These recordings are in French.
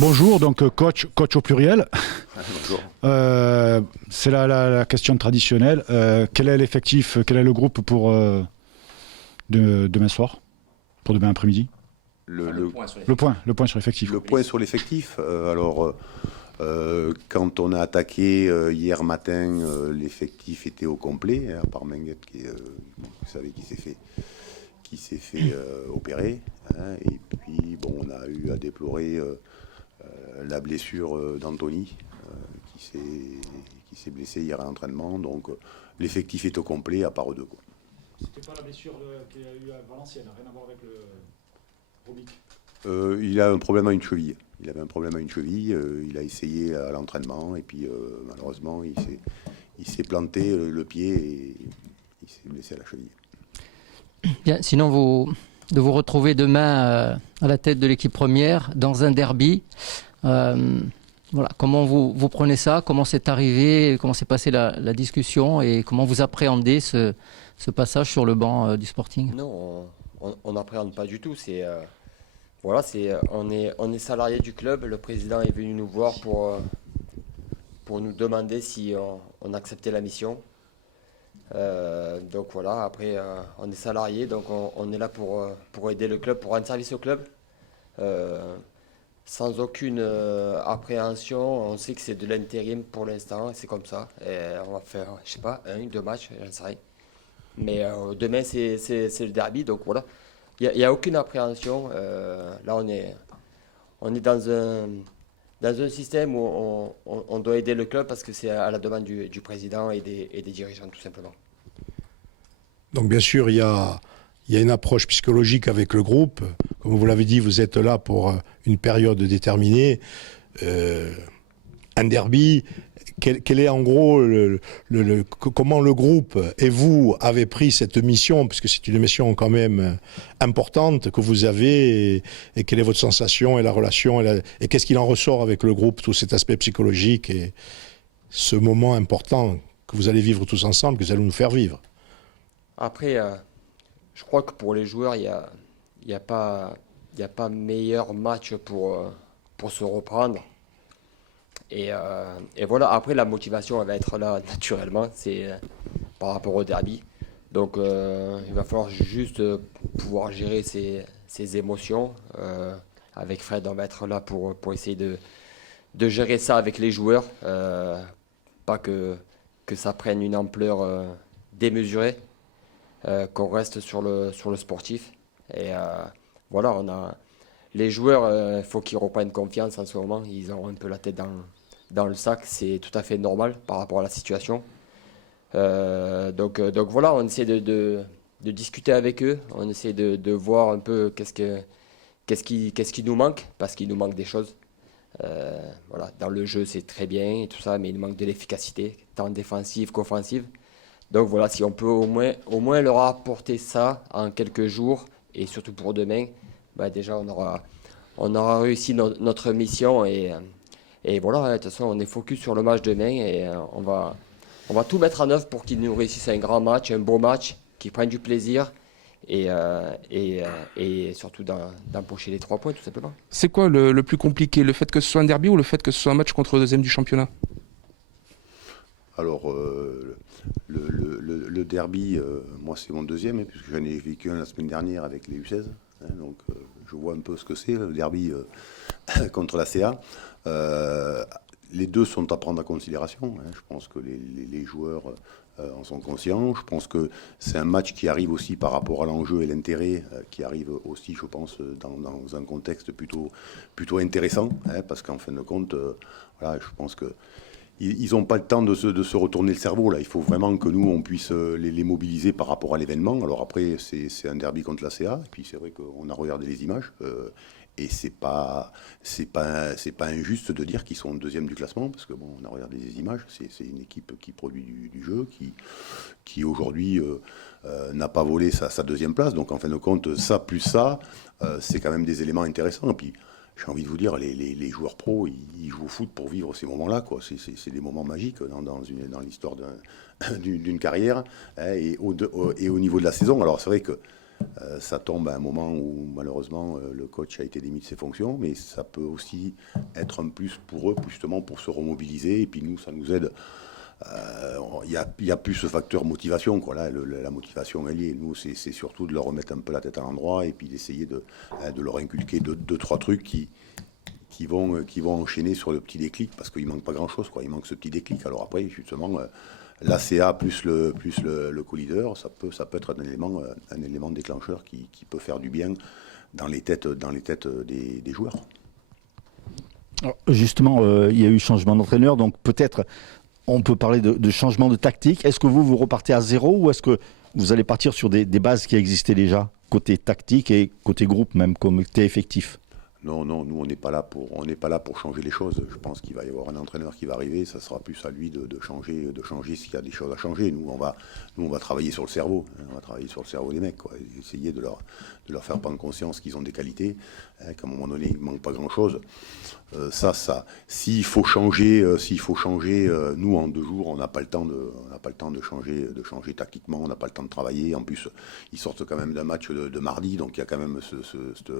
Bonjour, donc coach au pluriel. Bonjour. C'est la question traditionnelle. Quel est l'effectif, quel est le groupe pour demain soir, pour demain après-midi? Le Le point sur l'effectif. le point sur l'effectif. Quand on a attaqué hier matin, l'effectif était au complet, hein, à part Menguette vous savez, qui s'est fait opérer. Hein, et puis, bon, on a eu à déplorer la blessure d'Anthony, qui s'est blessé hier à l'entraînement. Donc, l'effectif est au complet, à part eux deux, quoi. C'était pas la blessure qu'il y a eu à Valenciennes, rien à voir avec le Robic. Il a un problème à une cheville. Il avait un problème à une cheville. Il a essayé à l'entraînement et puis malheureusement il s'est planté le pied et il s'est blessé à la cheville. Bien, sinon, de vous retrouver demain à la tête de l'équipe première dans un derby. Voilà, comment vous prenez ça? Comment c'est arrivé? Comment s'est passée la discussion? Et comment vous appréhendez ce passage sur le banc du Sporting? Non, on n'appréhende pas du tout. Voilà, on est salarié du club. Le président est venu nous voir pour nous demander si on acceptait la mission. Donc voilà, après on est salarié, donc on est là pour aider le club, pour rendre service au club. Sans aucune appréhension, on sait que c'est de l'intérim pour l'instant, c'est comme ça. Et on va faire, je sais pas, 1-2 matchs, j'en sais rien. Mais demain c'est le derby, donc voilà. Il n'y a aucune appréhension. Là, on est dans un système où on doit aider le club parce que c'est à la demande du président et des dirigeants, tout simplement. Donc, bien sûr, il y a une approche psychologique avec le groupe. Comme vous l'avez dit, vous êtes là pour une période déterminée. Un derby. Quel est en gros comment le groupe et vous avez pris cette mission, parce que c'est une mission quand même importante que vous avez, et quelle est votre sensation et la relation et qu'est-ce qu'il en ressort avec le groupe, tout cet aspect psychologique et ce moment important que vous allez vivre tous ensemble, que vous allez nous faire vivre. Après, je crois que pour les joueurs, il y a pas meilleur match pour se reprendre. Et voilà, après la motivation elle va être là naturellement, c'est par rapport au derby. Donc il va falloir juste pouvoir gérer ses émotions. Avec Fred, on va être là pour essayer de gérer ça avec les joueurs. Pas que ça prenne une ampleur démesurée, qu'on reste sur le sportif. Et voilà, les joueurs, il faut qu'ils reprennent confiance en ce moment. Ils ont un peu la tête dans le sac, c'est tout à fait normal par rapport à la situation. Donc voilà, on essaie de discuter avec eux, on essaie de voir un peu qu'est-ce qui nous manque, parce qu'il nous manque des choses. Voilà, dans le jeu c'est très bien et tout ça, mais il manque de l'efficacité, tant défensive qu'offensive. Donc voilà, si on peut au moins leur apporter ça en quelques jours, et surtout pour demain, bah déjà on aura réussi notre mission. Et voilà, de toute façon, on est focus sur le match demain et on va tout mettre en œuvre pour qu'ils nous réussissent un grand match, un beau match, qu'ils prennent du plaisir et surtout d'empocher les 3 points, tout simplement. C'est quoi le plus compliqué, le fait que ce soit un derby ou le fait que ce soit un match contre le deuxième du championnat? Alors, le derby, moi c'est mon deuxième, hein, puisque j'en ai vécu un la semaine dernière avec les U16. Hein, donc, je vois un peu ce que c'est, le derby contre la CA. Les deux sont à prendre en considération. Hein. Je pense que les joueurs en sont conscients. Je pense que c'est un match qui arrive aussi par rapport à l'enjeu et l'intérêt, qui arrive aussi, je pense, dans un contexte plutôt intéressant. Hein, parce qu'en fin de compte, voilà, je pense que ils n'ont pas le temps de se retourner le cerveau. Là. Il faut vraiment que nous, on puisse les mobiliser par rapport à l'événement. Alors après, c'est un derby contre la CA. Et puis c'est vrai qu'on a regardé les images. Et c'est pas injuste de dire qu'ils sont deuxième du classement, parce que bon, on a regardé les images. C'est une équipe qui produit du jeu, qui aujourd'hui n'a pas volé sa deuxième place. Donc en fin de compte, ça plus ça, c'est quand même des éléments intéressants. Et puis, j'ai envie de vous dire, les joueurs pros, ils jouent au foot pour vivre ces moments-là, quoi. C'est des moments magiques dans l'histoire d'une carrière, hein, et au niveau de la saison. Alors c'est vrai que Ça tombe à un moment où malheureusement le coach a été démis de ses fonctions, mais ça peut aussi être un plus pour eux, justement pour se remobiliser. Et puis nous, ça nous aide. Il y a plus ce facteur motivation, quoi. Là, la motivation elle y est. Nous, c'est surtout de leur remettre un peu la tête à l'endroit et puis d'essayer de leur inculquer deux, trois trucs qui vont enchaîner sur le petit déclic, parce qu'il manque pas grand-chose, quoi. Il manque ce petit déclic. Alors après, justement, l'ACA plus le co-leader, ça peut être un élément déclencheur qui peut faire du bien dans les têtes des joueurs. Alors, justement, il y a eu changement d'entraîneur, donc peut-être on peut parler de changement de tactique. Est-ce que vous repartez à zéro ou est-ce que vous allez partir sur des bases qui existaient déjà, côté tactique et côté groupe même, côté effectif? Non, nous on n'est pas là pour changer les choses. Je pense qu'il va y avoir un entraîneur qui va arriver, ça sera plus à lui de changer s'il y a des choses à changer. Nous on va travailler sur le cerveau, hein, on va travailler sur le cerveau des mecs, quoi. Essayer de leur faire prendre conscience qu'ils ont des qualités, hein, qu'à un moment donné il ne manque pas grand chose. S'il faut changer, nous en 2 jours on n'a pas le temps de changer tactiquement, on n'a pas le temps de travailler. En plus ils sortent quand même d'un match de mardi, donc il y a quand même cette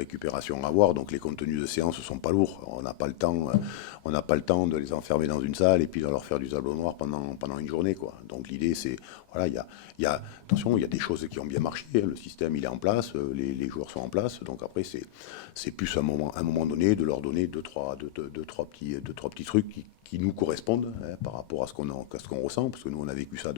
récupération à avoir, donc les contenus de séance ne sont pas lourds. On n'a pas le temps de les enfermer dans une salle et puis de leur faire du tableau noir pendant une journée, quoi. Donc l'idée c'est, voilà, attention, il y a des choses qui ont bien marché, le système il est en place, les joueurs sont en place, donc après c'est plus à un moment donné de leur donner deux, trois petits trucs qui nous correspondent, hein, par rapport à ce qu'on ressent, parce que nous on a vécu ça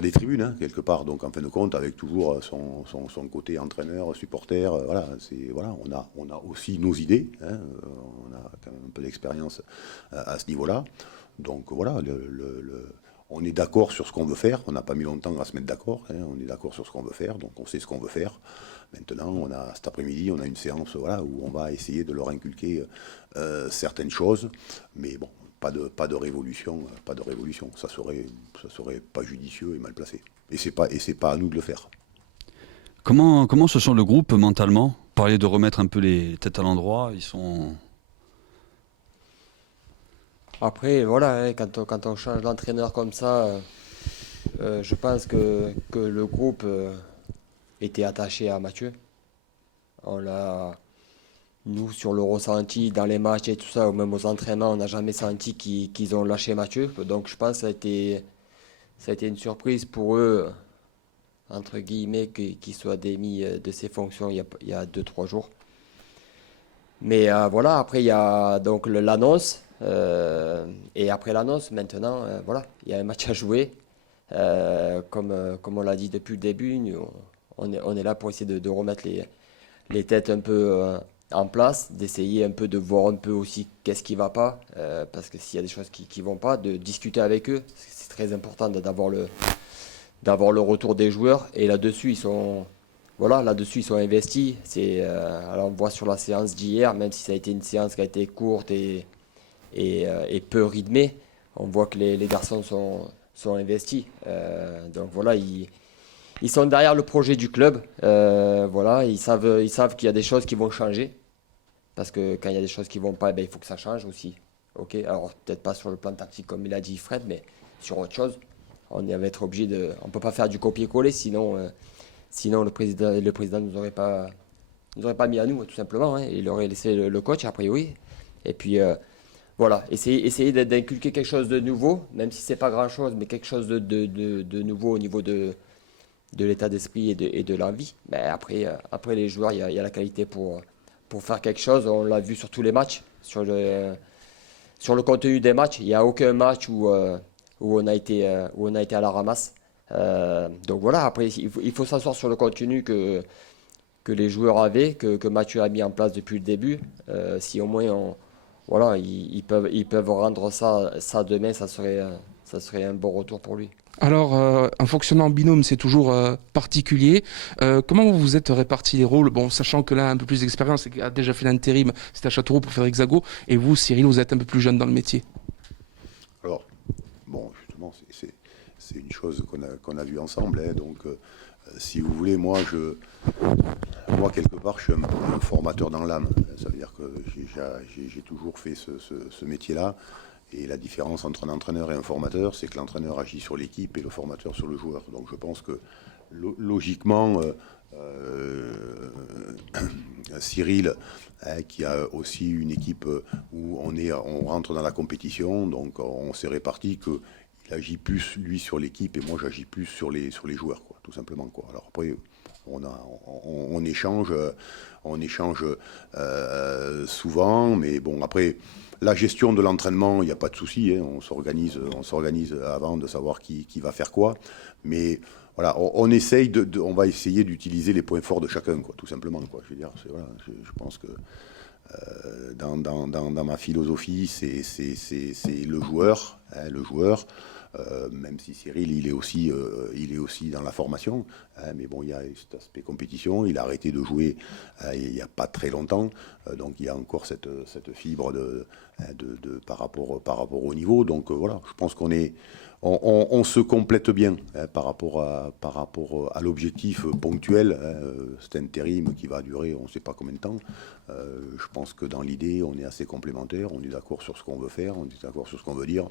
des tribunes, hein, quelque part. Donc, en fin de compte, avec toujours son côté entraîneur, supporter, on a aussi nos idées, hein, on a quand même un peu d'expérience à ce niveau-là. Donc, voilà, on est d'accord sur ce qu'on veut faire. On n'a pas mis longtemps à se mettre d'accord, hein, on est d'accord sur ce qu'on veut faire, donc on sait ce qu'on veut faire. Maintenant, cet après-midi, on a une séance, voilà, où on va essayer de leur inculquer certaines choses, mais bon, pas de révolution, ça serait pas judicieux et mal placé. Et c'est pas à nous de le faire. Comment se sent le groupe mentalement? Vous parliez de remettre un peu les têtes à l'endroit, ils sont... Après, voilà, hein, quand on change d'entraîneur comme ça, je pense que le groupe était attaché à Mathieu. Nous, sur le ressenti, dans les matchs et tout ça, ou même aux entraînements, on n'a jamais senti qu'ils ont lâché Mathieu. Donc je pense que ça a été une surprise pour eux, entre guillemets, qu'il soit démis de ses fonctions il y a 2-3 jours. Mais voilà, après il y a donc l'annonce. Et après l'annonce, maintenant, voilà, il y a un match à jouer. Comme on l'a dit depuis le début, on est là pour essayer de remettre les têtes un peu en place, d'essayer un peu de voir un peu aussi qu'est-ce qui ne va pas, parce que s'il y a des choses qui ne vont pas, de discuter avec eux. C'est très important d'avoir le retour des joueurs. Et là-dessus, ils sont investis. Alors on voit sur la séance d'hier, même si ça a été une séance qui a été courte et peu rythmée, on voit que les garçons sont investis. Donc voilà, ils sont derrière le projet du club. Voilà, ils savent qu'il y a des choses qui vont changer. Parce que quand il y a des choses qui ne vont pas, il faut que ça change aussi. Ok, alors peut-être pas sur le plan tactique comme il a dit Fred, mais sur autre chose. On va être obligé on ne peut pas faire du copier-coller, sinon le président nous aurait pas mis à nous, tout simplement. Hein. Il aurait laissé le coach, a priori. Et puis voilà, essayer d'inculquer quelque chose de nouveau, même si c'est pas grand-chose, mais quelque chose de nouveau au niveau de l'état d'esprit et de l'envie. Mais après les joueurs, il y a la qualité pour faire quelque chose. On l'a vu sur tous les matchs, sur le contenu des matchs. Il n'y a aucun match où on a été à la ramasse. Donc voilà, après il faut s'asseoir sur le contenu que les joueurs avaient, que Mathieu a mis en place depuis le début. Si au moins ils peuvent rendre ça demain, ça serait un bon retour pour lui. Alors, un fonctionnement en binôme, c'est toujours particulier. Comment vous vous êtes répartis les rôles? Bon, sachant que l'un a un peu plus d'expérience et qui a déjà fait l'intérim, c'était à Châteauroux pour faire Hexago. Et vous, Cyril, vous êtes un peu plus jeune dans le métier. Alors, bon, justement, c'est une chose qu'on a vue ensemble. Hein, donc, si vous voulez, moi, quelque part, je suis un formateur dans l'âme. Ça veut dire que j'ai toujours fait ce métier-là. Et la différence entre un entraîneur et un formateur, c'est que l'entraîneur agit sur l'équipe et le formateur sur le joueur. Donc je pense que logiquement, Cyril, qui a aussi une équipe où on rentre dans la compétition, donc on s'est réparti qu'il agit plus lui sur l'équipe et moi j'agis plus sur les joueurs, quoi, tout simplement, quoi. Alors après, on échange souvent, mais bon, après la gestion de l'entraînement, il n'y a pas de souci, hein, on s'organise avant de savoir qui va faire quoi, mais voilà, on va essayer d'utiliser les points forts de chacun, quoi, tout simplement, quoi. Je veux dire, voilà, je pense que dans ma philosophie, c'est le joueur, hein, même si Cyril, il est aussi dans la formation, hein, mais bon, il y a cet aspect compétition. Il a arrêté de jouer il n'y a pas très longtemps, donc il y a encore cette fibre par rapport au niveau. Donc voilà, je pense on se complète bien, hein, par rapport à l'objectif ponctuel, cet intérim qui va durer on ne sait pas combien de temps. Je pense que dans l'idée, on est assez complémentaires, on est d'accord sur ce qu'on veut faire, on est d'accord sur ce qu'on veut dire.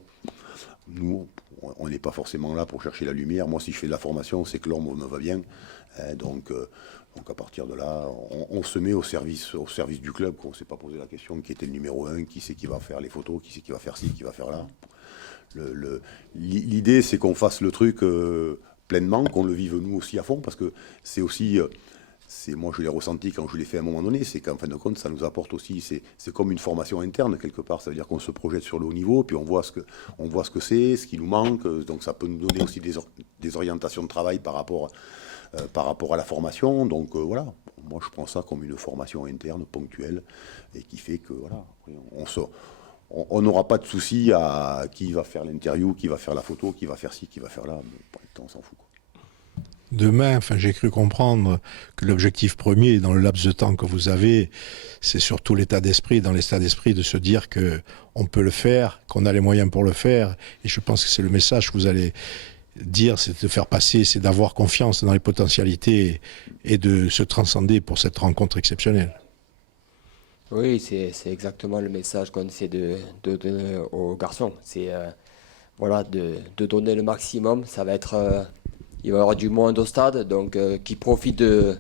Nous, on n'est pas forcément là pour chercher la lumière. Moi, si je fais de la formation, c'est que l'ombre me va bien. Donc à partir de là, on se met au service du club. On ne s'est pas posé la question qui était le numéro 1, qui c'est qui va faire les photos, qui c'est qui va faire ci, qui va faire là. L'idée, c'est qu'on fasse le truc pleinement, qu'on le vive nous aussi à fond, parce que c'est aussi... moi, je l'ai ressenti quand je l'ai fait à un moment donné, c'est qu'en fin de compte, ça nous apporte aussi, c'est comme une formation interne quelque part, ça veut dire qu'on se projette sur le haut niveau, puis on voit ce que c'est, ce qui nous manque, donc ça peut nous donner aussi des orientations de travail par rapport à la formation, donc voilà, moi je prends ça comme une formation interne, ponctuelle, et qui fait que voilà, on n'aura pas de souci à qui va faire l'interview, qui va faire la photo, qui va faire ci, qui va faire là, mais pour l'instant, on s'en fout, quoi. Demain, j'ai cru comprendre que l'objectif premier, dans le laps de temps que vous avez, c'est surtout l'état d'esprit, dans l'état d'esprit de se dire que on peut le faire, qu'on a les moyens pour le faire. Et je pense que c'est le message que vous allez dire, c'est de faire passer, c'est d'avoir confiance dans les potentialités et de se transcender pour cette rencontre exceptionnelle. Oui, c'est exactement le message qu'on essaie de donner aux garçons. C'est voilà, de donner le maximum. Ça va être... il va y avoir du monde au stade, donc qui profite de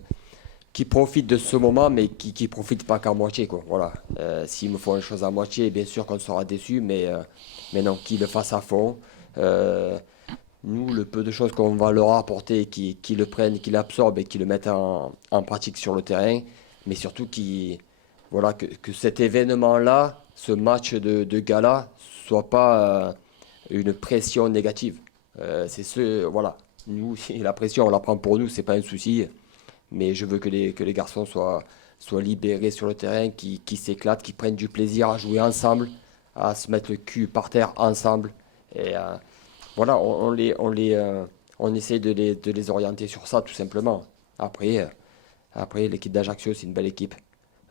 ce moment, mais qui profite pas qu'à moitié, quoi. Voilà. S'ils me font une chose à moitié, bien sûr qu'on sera déçu, mais non, qu'ils le fassent à fond. Nous, le peu de choses qu'on va leur apporter, qu'ils le prennent, qu'ils l'absorbent et qu'ils le mettent en pratique sur le terrain, mais surtout voilà, que cet événement-là, ce match de gala, soit pas une pression négative. Voilà. Nous, la pression, on la prend pour nous, c'est pas un souci. Mais je veux que les garçons soient libérés sur le terrain, qui s'éclatent, qui prennent du plaisir à jouer ensemble, à se mettre le cul par terre ensemble. Et voilà, on essaie de les orienter sur ça, tout simplement. Après l'équipe d'Ajaccio, c'est une belle équipe.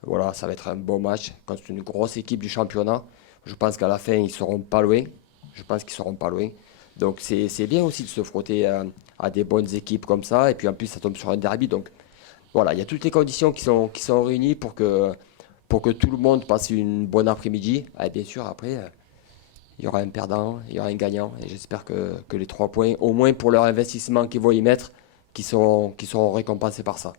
Voilà, ça va être un beau match. Quand c'est une grosse équipe du championnat, je pense qu'à la fin, ils seront pas loin. Je pense qu'ils seront pas loin. Donc c'est bien aussi de se frotter à des bonnes équipes comme ça. Et puis en plus, ça tombe sur un derby. Donc voilà, il y a toutes les conditions qui sont réunies pour que tout le monde passe une bonne après-midi. Et bien sûr, après, il y aura un perdant, il y aura un gagnant. Et j'espère que les 3 points, au moins pour leur investissement qu'ils vont y mettre, qui seront récompensés par ça.